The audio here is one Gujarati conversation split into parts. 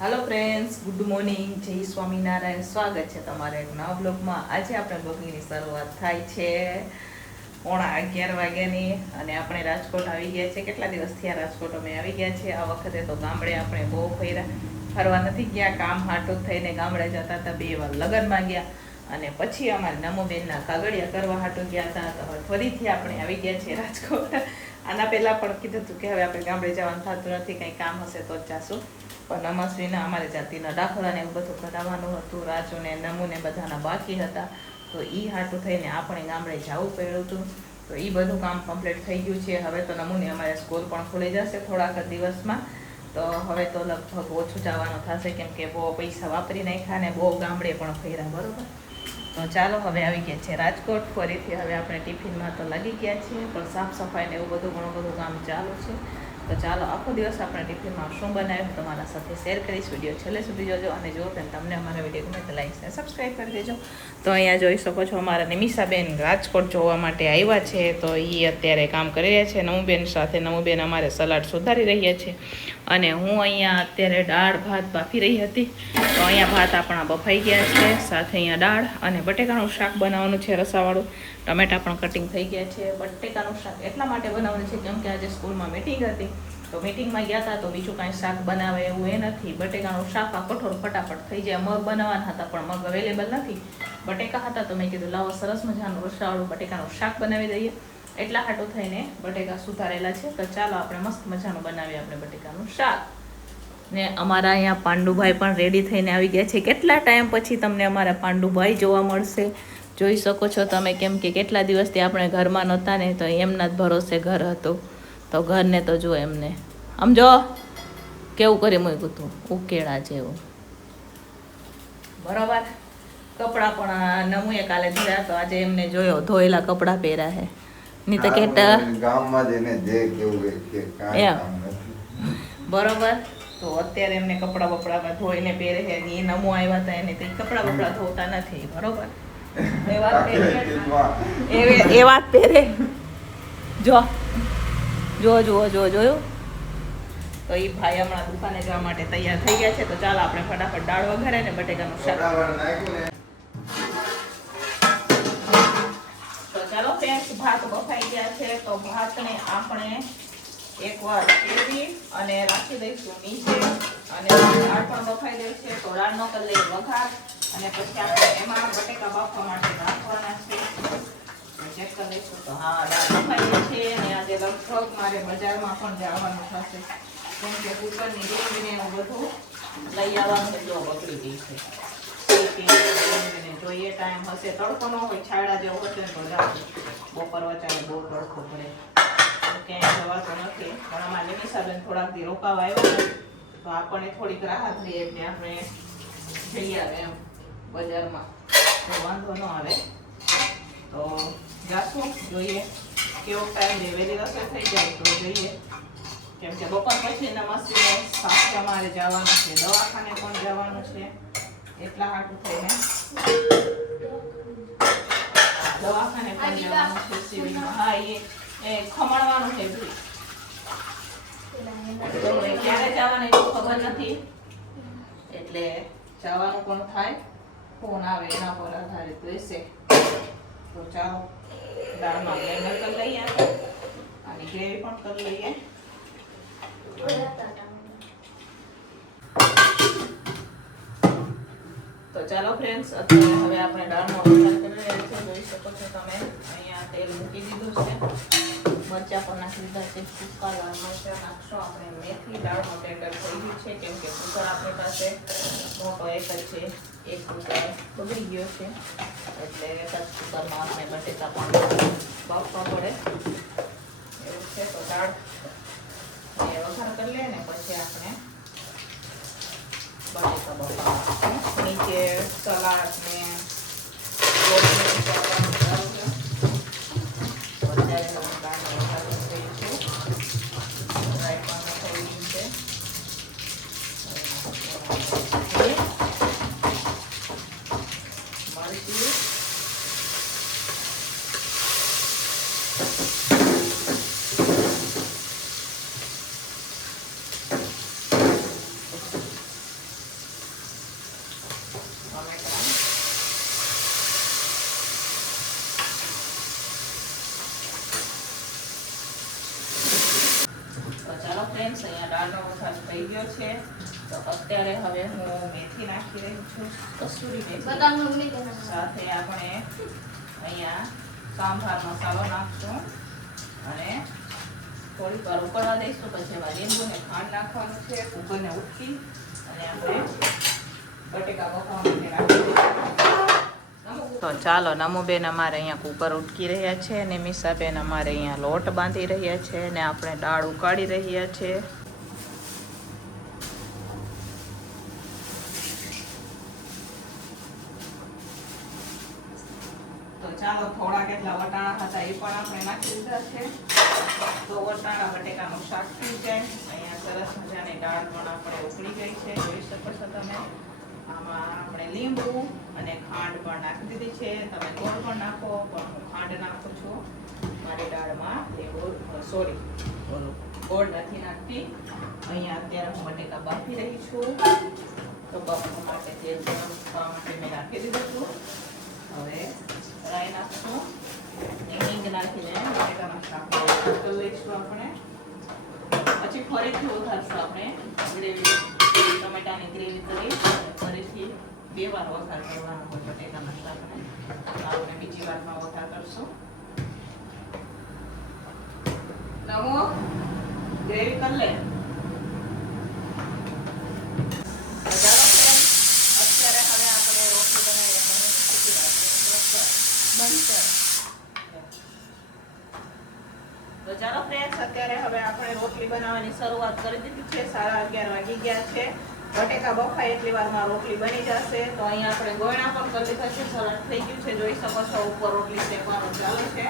हेलो फ्रेंड्स, गुड मॉर्निंग, जय स्वामीनारायण। स्वागत है તમારા એક નવા બ્લોગમાં। આજે આપણે બ્લોગની શરૂઆત થાય છે 11:30 વાગ્યાની અને આપણે રાજકોટ આવી ગયા છે। કેટલા દિવસથી આ રાજકોટ અમે આવી ગયા છે। આ વખતે તો ગામડે આપણે બહુ ફરવા નથી ગયા, કામ હાટું થઈને ગામડે જતા હતા। 2 વાર લગ્નમાં ગયા અને પછી અમારે નમોબેનના કાગળિયા કરવા હાટું ગયા હતા। તો હવે ફરીથી આપણે આવી ગયા છે રાજકોટ। આના પહેલાં પણ કીધું હતું કે હવે આપણે ગામડે જવાનું થતું નથી, કંઈ કામ હશે તો જ જાશું। પણ નમસ્વીના અમારે જાતિના દાખલા ને એવું બધું કરાવવાનું હતું, રાજુને નમુને બધાના બાકી હતા, તો એ હાટું થઈને આપણે ગામડે જવું પડ્યું હતું। તો એ બધું કામ કમ્પ્લીટ થઈ ગયું છે। હવે તો નમુને અમારે સ્કૂલ પણ ખુલી જશે થોડાક દિવસમાં, તો હવે તો લગભગ ઓછું જવાનું થશે, કેમ કે બહુ પૈસા વાપરી નાખ્યા ને બહુ ગામડે પણ ફર્યા, બરાબર। તો ચાલો હવે આવી ગયા છે રાજકોટ ફરીથી। હવે આપણે ટિફિનમાં તો લાગી ગયા છીએ, પણ સાફ સફાઈ ને એવું બધું ઘણું બધું કામ ચાલુ છે। તો ચાલો આખો દિવસ આપણે ટિફિનમાં શું બનાવ્યું તમારા સાથે શેર કરીશ। વિડીયો છેલ્લે સુધી જોજો અને જો તમને અમારા વિડીયો ગમે તો લાઈક અને સબસ્ક્રાઈબ કરી દેજો। તો અહીંયા જોઈ શકો છો અમારા નિમિષાબેન રાજકોટ જોવા માટે આવ્યા છે, તો એ અત્યારે કામ કરી રહ્યા છે નમુબેન સાથે। નમુબેન અમારે સલાડ સુધારી રહ્યા છે અને હું અહીંયા અત્યારે દાળ ભાત બાફી રહી હતી। તો અહીંયા ભાત આપણા બફાઈ ગયા છે, સાથે અહીંયા દાળ અને બટેકાનું શાક બનાવવાનું છે રસાવાળું। ટમેટા પણ કટિંગ થઈ ગયા છે। બટેકાનું શાક એટલા માટે બનાવવાનું છે કેમ કે આજે સ્કૂલમાં મીટિંગ હતી, તો મીટિંગમાં ગયા હતા તો બીજું કાંઈ શાક બનાવે એવું એ નથી। બટેકાનું શાક આ કઠોળ ફટાફટ થઈ જાય। મગ બનાવવાના હતા પણ મગ અવેલેબલ નથી, બટેકા હતા, તો મેં કીધું લાવો સરસ મજાનું રસાવાળું બટેકાનું શાક બનાવી દઈએ, એટલા હાટું થઈને બટેકા સુધારેલા છે। તો ચાલો આપણે મસ્ત મજાનું બનાવીએ આપણે બટેકાનું શાક। ને અમારા અહીંયા પાંડુભાઈ પણ રેડી થઈને આવી ગયા છે। કેટલા ટાઈમ પછી તમને અમારા પાંડુભાઈ જોવા મળશે, જોઈ શકો છો તમે, કેમ કે કેટલા દિવસથી આપણે ઘરમાં નહોતા ને, તો એમના જ ભરોસે ઘર હતું, તો ઘરને તો જો એમને સમજો કેવું કરી મૂક્યું હતું ઉકેળા જેવું, બરાબર। કપડાં પણ નમુએ કાલે ધોયા, તો આજે એમને જોયો ધોયેલા કપડાં પહેર્યા હે, નહીં તો કેટા ગામમાં જઈને જે કેવું કે કાંઈ કામ નથી, બરોબર। તો અત્યારે એમને કપડાં બપડા ધોઈને પહેરે છે, એ નમો આવ્યા હતા એને કંઈ કપડાં બપડા ધોતા નથી, બરોબર। એ વાત પહેરે જો જો જુઓ જોયું। તો એ ભાઈ હમણાં દુકાને જવા માટે તૈયાર થઈ ગયા છે। તો ચાલો આપણે ફટાફટ દાળ વઘારે ને બટેકાનું શાક। તો ચાલો ફ્રેન્ડ્સ, ભાત બફાઈ ગયા છે, તો ભાતને આપણે એકવાર ફેરવી અને રાખી દઈશું નીચે, અને દાળ પણ બફાઈ ગઈ છે, તો દાળનો કરી લઈએ વઘાર અને પછી આપણે એમાં બટેકા બાફવા માટે રાખવાના છે। ચેક કરી લઈશું તો હા, દાળ બફાઈ ગઈ છે। અને આજે લગભગ મારે બજારમાં પણ જવાનું થશે, કેમ કે કુકરની રીંગને એવું બધું લઈ આવવાનું જો બગડી ગઈ છે। જોઈએ ટાઈમ હશે, તડકો ન હોય, છાયડા જેવો હશે ને તો જાવ, બપોર વચ્ચે બહુ તડકો પડે, ક્યાંય જવાતું નથી। પણ અમારા નિમિષાબેન થોડાક દી રોકાવા આવ્યા ને, તો આપણને થોડીક રાહત રહે કે આપણે જઈ આવે એમ બજારમાં, તો વાંધો ન આવે। તો જાશું, જોઈએ કેવો ટાઈમ દે, વહેલી રસોઈ થઈ જાય તો જોઈએ, કેમ કે બપોર પછી નમસ્તે સાથે અમારે જવાનું છે, દવાખાને પણ જવાનું છે, એટલા હાટું થઈને દવાખાને પણ જવાનું છે સિવિલમાં। હા, એ ખમણવાનું છે ભાઈ, તો ક્યારે જવાનું એ ખબર નથી, એટલે જવાનું પણ થાય, ફોન આવે એના પર આધારિત રહેશે। તો ચાલો દાળમાં બ્લેન્ડર કરી લઈએ અને ગ્રેવી પણ કરી લઈએ। તો ચાલો ફ્રેન્ડ્સ, અત્યારે હવે આપણે દાળનો વઘાર કરી રહ્યા છીએ, જોઈ શકો છો તમે। અહીંયા તેલ મૂકી દીધું છે, મરચાં પણ નાખી દીધા છે, સૂકા લાલ મરચાં નાખશો આપણે, મેથી દાળનો ટેન્ડર થઈ ગયું છે, કેમ કે કુકર આપણી પાસે મોટો એક જ છે, એક કુકર બગડી ગયો છે, એટલે એક જ કુકરમાં આપણે બટેકા પણ બાફવા પડે એવું છે। તો દાળ વઘાર કરી લે ને પછી આપણે બટેકા બફાવા નીચે સલાડ ને ગયો છે. તો અત્યારે હવે હું મેથી નાખી રહી છું, કસૂરી મેથી. બદામ મમ્મી કે સાથે આપણે અહીંયા સાંભાર મસાલો નાખશું અને થોડીક વાર ઉકળવા દઈશું. પછી એમાં લીંબુ ને ખાંડ નાખવાનું છે. કુકરને ઉટકી અને આપણે બટેકા બફાવા માટે રાખી દઈશું. તો ચાલો, નમુબેન અમારે અહીંયા કુકર ઉટકી રહ્યા છે અને મીસાબેન અમારે અહીંયા લોટ બાંધી રહ્યા છે અને આપણે દાળ ઉકાળી રહ્યા છે. તો ચાલો, થોડા કેટલા વટાણા હતા એ પણ આપણે નાખી દીધા છે. તો વટાણા બટેકાનું શાક થઈ જાય. અહીંયા સરસ મજાની દાળ પણ આપણે ઉકળી ગઈ છે, જોઈ શકો છો તમે. આમાં આપણે લીંબુ અને ખાંડ પણ નાખી દીધી છે. તમે ગોળ પણ નાખો, પણ હું ખાંડ નાખું છું. મારી દાળમાં ગોળ નથી નાખતી. અહીંયા અત્યારે હું બટેકા બાફી રહી છું. તો બાફવા માટે તેલ ગરમ થવા માટે મેં નાખી દીધું હતું. હવે રાઈ નાખશું, હિંગ નાખીને બટેકાનું શાક કરી લઈશું આપણે. પછી ફરીથી ઉધારશું આપણે ગ્રેવી, ટમેટાની ગ્રેવી કરી ફરીથી 2 વાર વઘાર કરવાનો હોય બટેકાના શાકને. આપણે બીજી વારમાં વઘાર કરશું. નમો ગ્રેવી કરી લે. અત્યારે હવે આપણે રોટલી બનાવી તો ચાલો ફ્રેન્ડ્સ, અત્યારે હવે આપણે રોટલી બનાવવાની શરૂઆત કરી દીધી છે. 11:30 વાગી ગયા છે. બટેકા બફાય એટલી વારમાં રોટલી બની જશે. તો અહીંયા આપણે ગોળા પણ કરી લીધા છે, સરળ થઈ ગયું છે, જોઈ શકો છો. ઉપર રોટલી શેકવાનું ચાલુ છે.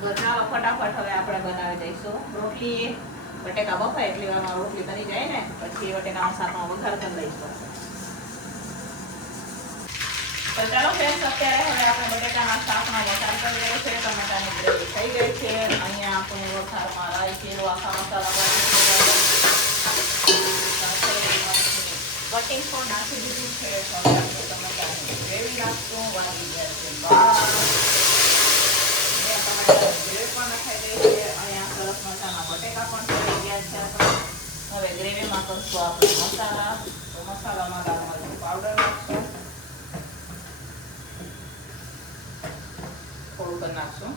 તો ચાલો ફટાફટ હવે આપણે બનાવી દઈશું રોટલી. બટેકા બફાય એટલી વારમાં રોટલી બની જાય ને પછી બટેકાના શાકમાં વઘાર કરી દઈશું. તો ચાલો ફ્રેન્ડ્સ, અત્યારે હવે આપણે બટેકાના શાકમાં વઘાર કરી રહ્યો છે. ટમેટાની ગ્રેવી થઈ ગઈ છે. અહીંયા આપણે વઘારમાં રાઈ, જીરું, આખા મસાલા કટિંગ પણ નાખી દીધું છે. તો હવે આપણે ટમેટાની ગ્રેવી નાખશું. વાગી ગયા છે 12. ટમેટાની ગ્રેવી પણ નખાઈ ગઈ છે. અહીંયા સરસ મસાલા બટેકા પણ થઈ ગયા છે. હવે ગ્રેવીમાં કરશું આપણે મસાલા. તો મસાલામાં લાલ મરચું પાવડર નાખશું, થોડું કરી નાખશું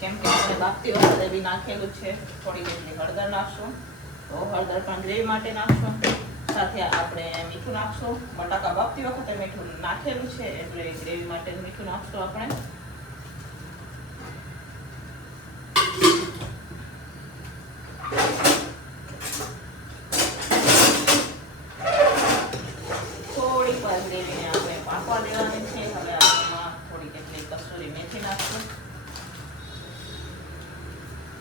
કેમ કે આપણે બાફતી વખતે બી નાખેલું છે. થોડી જેટલી હળદર નાખશું. તો હળદર પણ ગ્રેવી માટે નાખશું. સાથે આપણે મીઠું નાખશું. બટાકા બાફતી વખતે મીઠું નાખેલું છે એટલે ગ્રેવી માટે મીઠું નાખશું આપણે. થોડીક વાર ગ્રેવીને આપણે પાકવા દેવાની છે. હવે આમાં થોડી કેટલી કસૂરી મેથી નાખશું.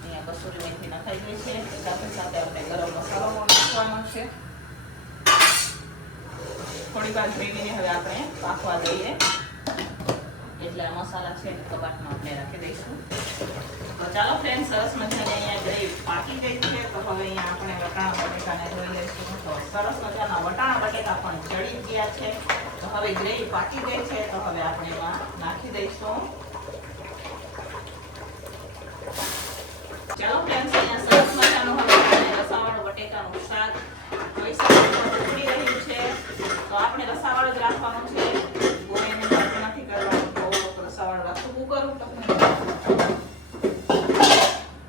અહીંયા કસૂરી મેથી નખાઈ ગઈ છે. સાથે સાથે આપણે ગરમ મસાલો પણ નાખવાનો છે. થોડી વાર ગ્રેવીને હવે આપણે પાકવા દઈએ. એટલે આ મસાલા છે કબાટમાં આપણે રાખી દઈશું. તો ચાલો ફ્રેન્ડ, સરસ મજાની અહીંયા ગ્રેવી પાકી ગઈ છે. તો હવે અહીંયા આપણે વટાણા બટેકાને જોઈ લઈશું. તો સરસ મજાના વટાણા બટેકા પણ ચડી ગયા છે. તો હવે ગ્રેવી પાકી ગઈ છે. તો હવે આપણે એમાં નાખી દઈશું. ચાલો ફ્રેન્ડ્સ, અહીંયા સરસ મજાનું હવે રસાવાળું બટેકાનું શાક જોઈ શકો છો ઉકળી રહ્યું છે. તો આપણે રસાવાળું જ રાખવાનું છે. ગોળીને બંધ નથી કરવાનું. તો રસાવાળું રાખવું કરું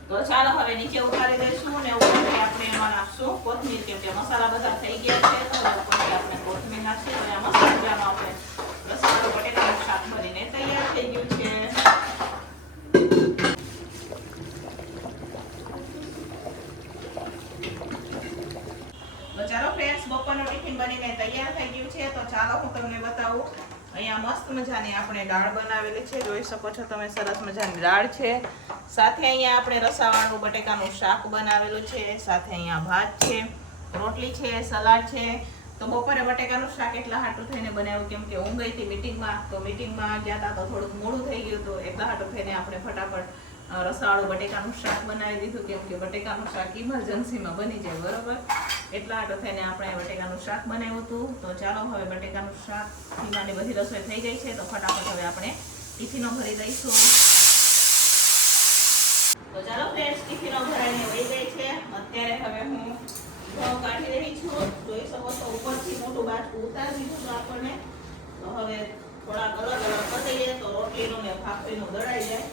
તો ચાલો હવે નીચે ઉતારી દઈશું ને ઉપરથી આપણે એમાં નાખશું કોથમીર. કેમ કે મસાલા બધા થઈ ગયા છે તો ઉપરથી આપણે કોથમીર નાખીએ. તો આ મસ્ત મજાનું આપણે રસાવાળું બટેકાનું શાક બનીને તૈયાર થઈ ગયું છે. તો ચાલો ફ્રેન્ડ્સ, બપોરનું ટિફિન બનીને તૈયાર થઈ ગયું છે. તો ચાલો હું તમને બતાવું. અહીંયા મસ્ત મજાની આપણે દાળ બનાવેલી છે, જોઈ શકો છો તમે. સરસ મજાની દાળ છે. સાથે અહીંયા આપણે રસાવાળું બટેકાનું શાક બનાવેલું છે. સાથે અહીંયા ભાત છે, રોટલી છે, સલાડ છે. તો બપોરે બટેકાનું શાક એટલા હાટું થઈને બનાવ્યું કેમ કે ઊંઘ ગઈ હતી મીટિંગમાં. તો મીટિંગમાં ગયા હતા તો થોડુંક મોડું થઈ ગયું. તો એટલા હાટું થઈને આપણે ફટાફટ રસાવાળું બટેકાનું શાક બનાવી દીધું કેમ કે બટેકાનું શાક ઇમરજન્સીમાં બની જાય, બરોબર. એટલા હાટો થઈને આપણે બટેકાનું શાક બનાવ્યું હતું. તો ચાલો હવે બટેકાનું શાક પીવાની બધી રસોઈ થઈ ગઈ છે. તો ફટાફટ હવે આપણે ટિફિનો ભરી દઈશું. તો ચાલો ફ્રેન્ડ્સ, ટિફિનો ભરાઈને વહી ગઈ છે. અત્યારે હવે હું ઘઉં કાઢી રહી છું. જોઈ શકો છો ઉપરથી મોટું બાટકું ઉતારી દીધું તો આપણને. તો હવે થોડાક અલગ અલગ કરી દઈએ તો રોટલીનું ને ભાખરીનું દળાઈ જાય.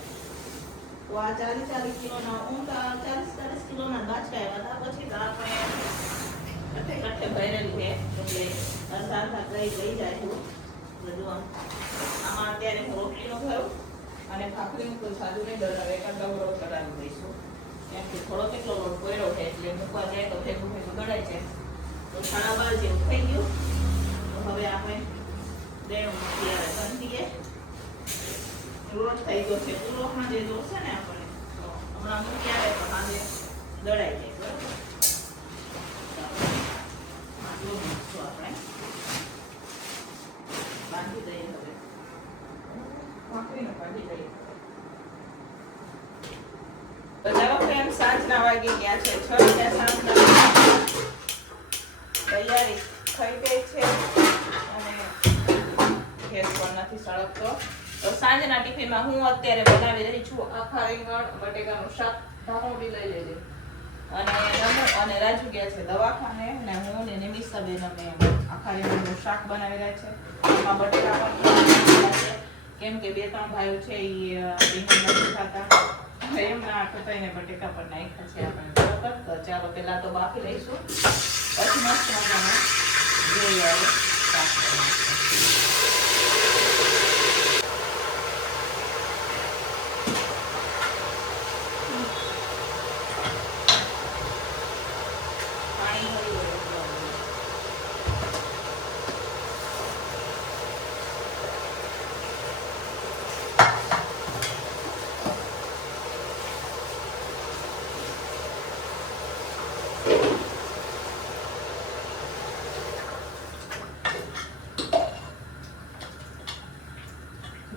તો આ 40 કિલોના ઊંધા 40 કિલોના બાચકા આવ્યા હતા. પછી તો આપણે કઠે ભરેલ છે એટલે અડધા લઈ જાય છું બધું. આમાં અત્યારે હું રોટલીનું ભરું અને ભાખરીનું તો સાદું નહીં દળાવે, એકાદ ડબરો કરાવી દઈશું. કેમ કે થોડો કેટલો લોટ કોયરો છે એટલે મૂકવા જાય તો ભેગું દળાય છે. તો 12:30 જેવું થઈ ગયું. તો હવે આપણે દેણ મૂકી કરી દઈએ. રોજ થઈ ગયો છે પૂરો. સાંજે જોશે ને આપણે તો હમણાં મૂકી આવે તો સાંજે દળાઈ જાય. બરાબર, આપણે બાંધી દઈએ. હવે ભાખરીને કાઢી દઈએ. તો ચાલો ફ્રેન્ડ, સાંજના વાગી ગયા છે 6 સાંજના. તૈયારી થઈ ગઈ છે અને ગેસ પણ નથી સળગતો. તો સાંજના ટિફિનમાં હું અત્યારે બનાવી રહી છું આખા રીંગણ બટેકાનું શાક. ઢાંકણું બી લઈ લેજે. અને નમુ અને રાજુ ગયા છે દવાખાને ને હું ને નિમિષાબેન અમે આખા રીંગણનું શાક બનાવી રહ્યા છે. એમાં બટેકા પણ છે કેમ કે 2-3 ભાઈઓ છે એ રીંગણ નથી ખાતા. એમ ના ખતાઈને બટેકા પણ નાખ્યા છે આપણે. બરાબર, તો ચાલો પહેલા તો બાફી લઈશું, પછી મસ્ત મજાનું ગ્રેવી વાળું શાક બનાવીશું.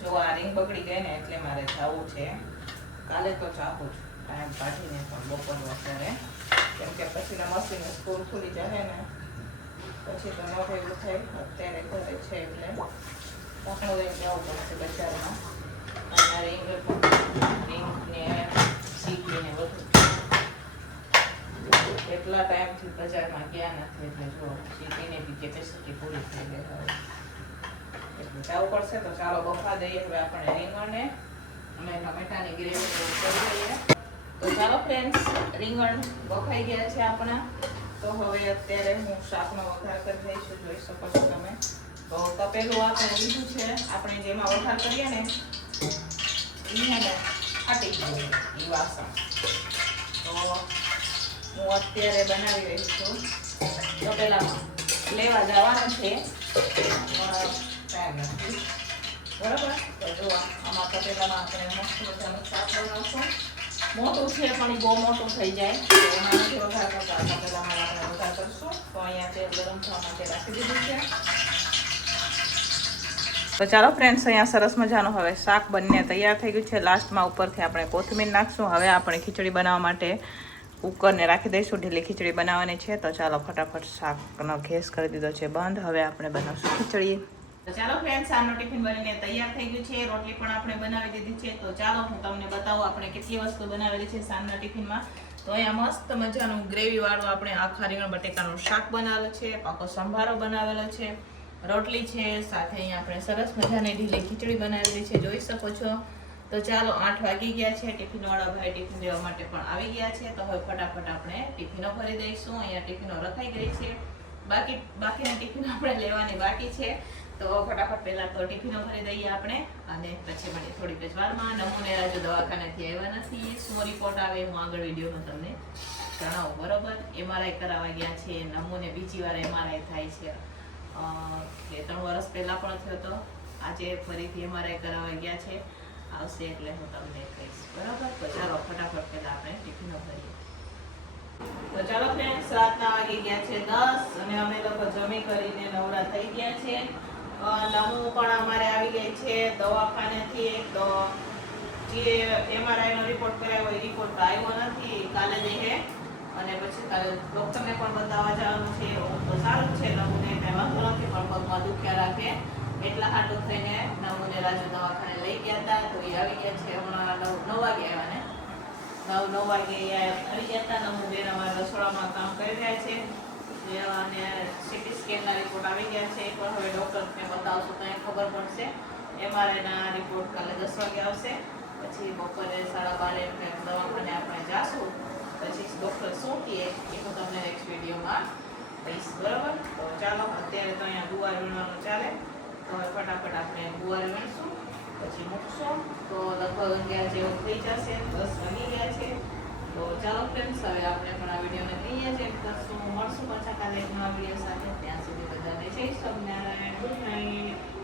જો આ રીંગ બગડી ગઈ ને એટલે મારે જવું છે. કાલે તો ચાહું છું ટાઈમ કાઢીને પણ બપોર અત્યારે, કેમ કે પછી મશીન સ્કૂલ ખુલી જાય ને પછી તો ન ભેગું થાય. અત્યારે ઘરે છે એટલે ટાંકણું લઈને જવું પડશે બજારમાં. અને રીંગને શીખીને બધું એટલા ટાઈમથી બજારમાં ગયા નથી એટલે જો શીખીને બી કેપેસિટી પૂરી થઈ ગઈ હવે એટલે જવું પડશે. તો ચાલો બફા દઈએ હવે આપણે રીંગણને અને ટમેટાની ગ્રેવી કરી દઈએ. તો ચાલો ફ્રેન્ડ્સ, રીંગણ બફાઈ ગયા છે આપણા. તો હવે અત્યારે હું શાકનો વઘાર કરી દઈશું. જોઈ શકો છો તમે. તો તપેલું આપણે લીધું છે, આપણે જેમાં વઘાર કરીએ ને એને ફાટી ગયું એ વાસણ. તો હું અત્યારે બનાવી રહી છું. તપેલામાં લેવા જવાનું છે ટાઈમ નથી. બરાબર, તો જો આમાં તપેલામાં આપણે મસ્ત મજાનું શાક બનાવશું. મોટું છે પણ એ બહુ મોટું થઈ જાય તો એમાં નથી વઘાર કરતા. તપેલામાં આપણે વઘાર કરશું. તો અહીંયા તેલ ગરમ થવા માટે રાખી દીધું છે. તો ચાલો ફ્રેન્ડ્સ, અહીંયા સરસ મજાનું હવે શાક બનીને તૈયાર થઈ ગયું છે. લાસ્ટમાં ઉપરથી આપણે કોથમીર નાખશું. હવે આપણે ખીચડી બનાવવા માટે કુકરને રાખી દઈશું. ઢીલી ખીચડી બનાવવાની છે. તો ચાલો ફટાફટ શાકનો ગેસ કરી દીધો છે બંધ. હવે આપણે બનાવશું ખીચડી. તો ચાલો ફ્રેન્ડ્સ, આનો ટિફિન બનીને તૈયાર થઈ ગયું છે. રોટલી પણ આપણે બનાવી દીધી છે. તો ચાલો હું તમને બતાવું આપણે કેટલી વસ્તુ બનાવેલી છે સાંજના ટિફિનમાં. તો અહીંયા મસ્ત મજાનું ગ્રેવી વાળું આપણે આખા રીંગણ બટેકાનું શાક બનાવેલું છે, પાકો સંભારો બનાવેલો છે, રોટલી છે, સાથે અહીંયા આપણે સરસ મજાની ઢીલી ખીચડી બનાવેલી છે. જોઈ શકો છો. તો ચાલો 8 વાગી ગયા છે. ટિફિનવાળા ભાઈ ટિફિન લેવા માટે પણ આવી ગયા છે. તો હવે ફટાફટ આપણે ટિફિનો ભરી દઈશું. અહીંયા ટિફિનો રખાઈ ગઈ છે. બાકીના ટિફિન આપણે લેવાની બાકી છે. તો ફટાફટ પહેલા તો ટિફિનો ભરી દઈએ આપણે અને પછી મળીએ થોડીક જ વારમાં. નમૂને રાજુ દવાખાનેથી આવ્યા નથી. શું રિપોર્ટ આવે હું આગળ વિડીયોમાં તમને જણાવું. બરોબર, MRI કરાવવા ગયા છે. નમૂને બીજી વાર MRI થાય છે. 2-3 વર્ષ પહેલા પણ થયો હતો. આજે ફરીથી MRI કરાવવા ગયા છે. આવશે એટલે હું તમને કહીશ. બરાબર, તો ચાલો ફટાફટ પહેલા આપણે ટિફિનો ભરીએ. તો ચાલો ફ્રેન્ડ્સ, રાતના વાગી ગયા છે 10 અને અમે લોકો જમી કરીને નવરા થઈ ગયા છે. નમુ પણ અમારે આવી ગઈ છે દવાખાનેથી. તો જે MRI નો રિપોર્ટ કરાવ્યો એ રિપોર્ટ આવ્યો નથી. કાલે જઈએ અને પછી કાલે ડોક્ટરને પણ બતાવવા જવાનું છે. તો સારું છે, નમુને કંઈ વાંધો નથી પણ પગમાં દુખ્યા રાખે એટલા હાટું થઈને નમુને રાજુ દવાખાને લઈ ગયા હતા. તો એ આવી ગયા છે હમણાં 9 વાગે આવ્યા ને 9 વાગે આવી ગયા હતા. નમુ બેન અમારા રસોડામાં કામ કરી રહ્યા છે અને સીટી સ્કેનના રિપોર્ટ આવી ગયા છે. પણ હવે ડૉક્ટરને બતાવશું તો ખબર પડશે. એમઆરઆઈના રિપોર્ટ કાલે 10 વાગે આવશે. પછી બપોરે 12:30 દવાખાને આપણે જાશું. પછી ડૉક્ટર શું કહે એ હું તમને નેક્સ્ટ વિડીયોમાં કહીશ. બરાબર? તો ચાલો, અત્યારે તો અહીંયા ગુવાર વીણવાનું ચાલે. તો હવે ફટાફટ આપણે ગુવાર વીણશું, પછી મૂકશું. તો લગભગ 11 જેવું થઈ જશે, 10 વાગી ગયા છે. તો ચાલો ફ્રેન્ડ્સ, હવે આપણે પણ આ વિડીયોને કહીએ છીએ કરશું. મળશું પાછા કાલે એક નવા વિડીયો સાથે. ત્યાં સુધી બધાને જય સ્વામિનારાયણ. Good night.